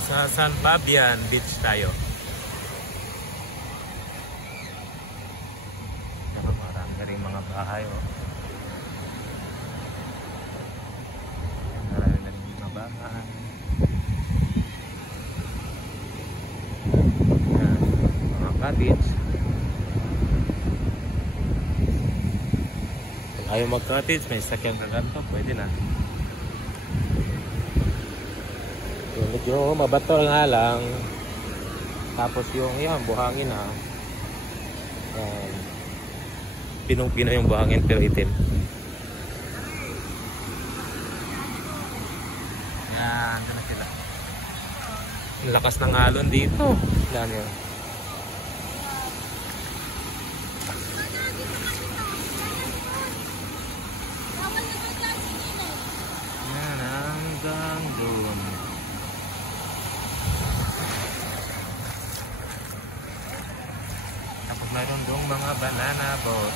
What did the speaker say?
Nasa San Fabian Beach tayo. Pero marami na rin mga bahay. Oh. Marami na rin mga bahay. Yan, mga cottage. Kung ayaw mag-cottage, may sakyang na ganito, pwede na. Medyo mabato nga lang. Tapos yung yan, buhangin na. Pinong-pino yung buhangin pero itim. Yan, dyan na sila. Ang lakas ng alon dito. Yan yun. Yan, hanggang doon. Tapos mayroon doong mga banana boat.